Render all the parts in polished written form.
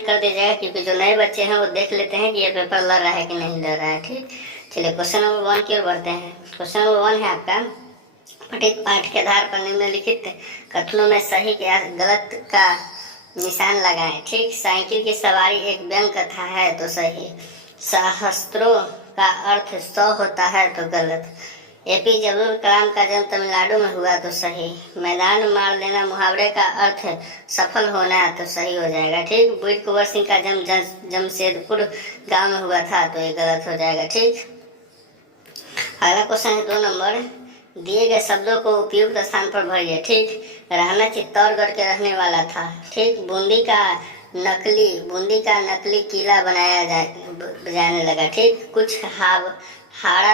कर दीजिएगा, क्योंकि जो नए बच्चे हैं वो देख लेते हैं कि ये पेपर लड़ रहा है कि नहीं लड़ रहा है। ठीक, चलिए क्वेश्चन नंबर 1 की ओर बढ़ते हैं। क्वेश्चन नंबर 1 है आपका, पठित पाठ के आधार पर निम्नलिखित कथनों में सही या गलत का निशान लगाएं। ठीक, साइकिल की सवारी एक व्यंग्य कथा है तो सही, सहस्त्रों का अर्थ 100 होता है तो गलत, एपीजे अब्दुल कलाम का जन्म तमिलनाडु में हुआ तो सही, मैदान मार लेना मुहावरे का अर्थ सफल होना तो सही हो जाएगा। ठीक, वीर कुंवर सिंह का जन्म जमशेदपुर गांव में हुआ था तो ये गलत हो जाएगा। ठीक, अगला क्वेश्चन है 2 नंबर, दिए गए शब्दों को उपयुक्त स्थान पर भरिए। ठीक, राणा चित्तौड़गढ़ के रहने वाला था। ठीक, बूंदी का नकली किला जाने लगा। ठीक, कुछ हाड़ा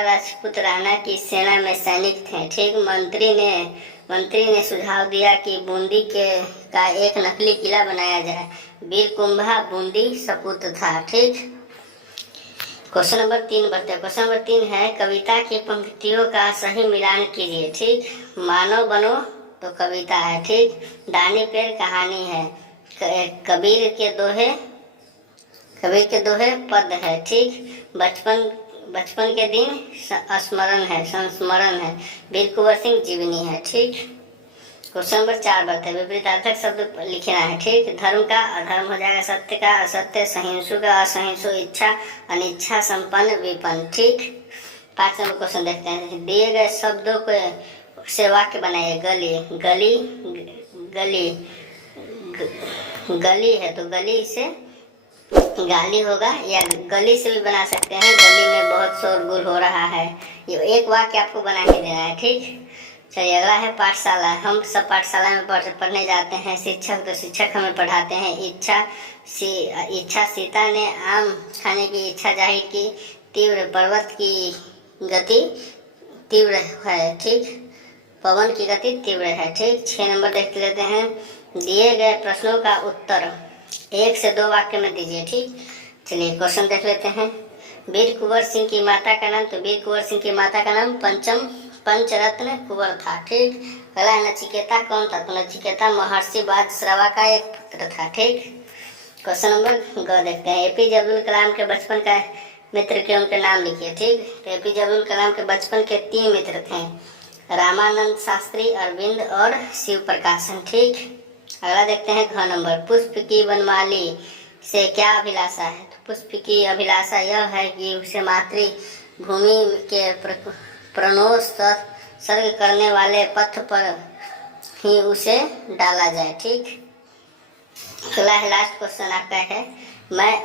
राजपूत राणा की सेना में सैनिक थे। ठीक, मंत्री ने सुझाव दिया कि बूंदी का एक नकली किला बनाया जाए। वीर कुंभा बूंदी सपूत था। ठीक, क्वेश्चन नंबर 3 बढ़ते हैं। क्वेश्चन नंबर 3 है, कविता की पंक्तियों का सही मिलान कीजिए। ठीक, मानो बनो तो कविता है। ठीक, दानी पेड़ कहानी है, कबीर के दोहे पद है। ठीक, बचपन के दिन संस्मरण है, वीर कुंवर सिंह जीवनी है। ठीक, क्वेश्चन नंबर 4 बढ़ते हैं। विपरीतार्थक शब्द लिखना है। ठीक, धर्म का अधर्म हो जाएगा, सत्य का असत्य, सहिंसु का असहिंसु, इच्छा अनिच्छा, संपन्न विपन्न। ठीक, 5 नंबर क्वेश्चन देखते हैं। दिए गए शब्दों को से वाक्य बनाइए। गली है तो गली से गाली होगा, या गली से भी बना सकते हैं, गली में बहुत शोरगुल हो रहा है। ये एक वाक्य आपको बना के देना है। ठीक, चलिए अगला है पाठशाला। हम सब पाठशाला में पढ़ने जाते हैं। शिक्षक हमें पढ़ाते हैं। इच्छा सीता ने आम खाने की इच्छा जाहिर की, तीव्र पर्वत की गति तीव्र है। ठीक, पवन की गति तीव्र है। ठीक, 6 नंबर देख लेते हैं। दिए गए प्रश्नों का उत्तर 1 से 2 वाक्य में दीजिए। ठीक, चलिए क्वेश्चन देख लेते हैं। वीर कुंवर सिंह की माता का नाम, तो वीर कुंवर सिंह की माता का नाम पंचरत्न कुंवर था। ठीक, अगला है नचिकेता कौन था, तो नचिकेता महर्षि बादश्रवा का एक पुत्र था। ठीक, क्वेश्चन नंबर ग देखते हैं। एपीजे अब्दुल कलाम के बचपन का मित्र के उनके नाम लिखिए। ठीक, तो एपीजे अब्दुल कलाम के बचपन के 3 मित्र थे, रामानंद शास्त्री, अरविंद और शिव प्रकाशन। ठीक, अगला देखते हैं घ नंबर। पुष्प की वनमाली से क्या अभिलाषा है, तो पुष्प की अभिलाषा यह है कि उसे मातृभूमि के प्रणोत्सर्ग करने वाले पथ पर ही उसे डाला जाए। ठीक, अगला है लास्ट क्वेश्चन आपका है,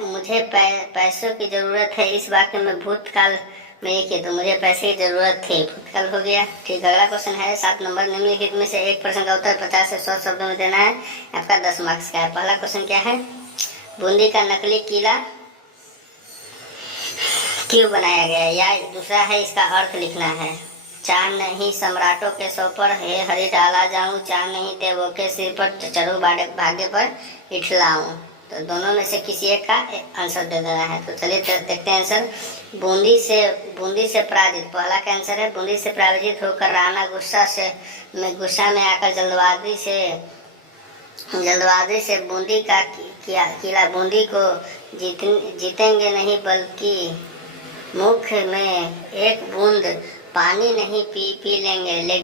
मुझे पैसों की जरूरत है। इस वाक्य में भूतकाल में एक है, तो मुझे पैसे की जरूरत थी, भूतकाल हो गया। ठीक, अगला क्वेश्चन है 7 नंबर। निम्नलिखित में से एक प्रश्न का उत्तर 50 से 100 शब्दों में देना है। आपका 10 मार्क्स का है। पहला क्वेश्चन क्या है, बूंदी का नकली किला क्यों बनाया गया, या दूसरा है इसका अर्थ लिखना है। चांद नहीं सम्राटों के सौ पर, हे हरि डाला जाऊं, चांद नहीं देवों के सिर पर, चढ़ू भाग्य पर इठलाऊं। तो दोनों में से किसी एक का आंसर दे देना है। तो चलिए देखते हैं आंसर। बूंदी से पराजित, पहला का आंसर है बूंदी से पराजित होकर राणा गुस्सा में आकर जल्दबाजी से बूंदी का किला, बूंदी को जीतेंगे नहीं बल्कि मुख में एक बूंद पानी नहीं पी लेंगे,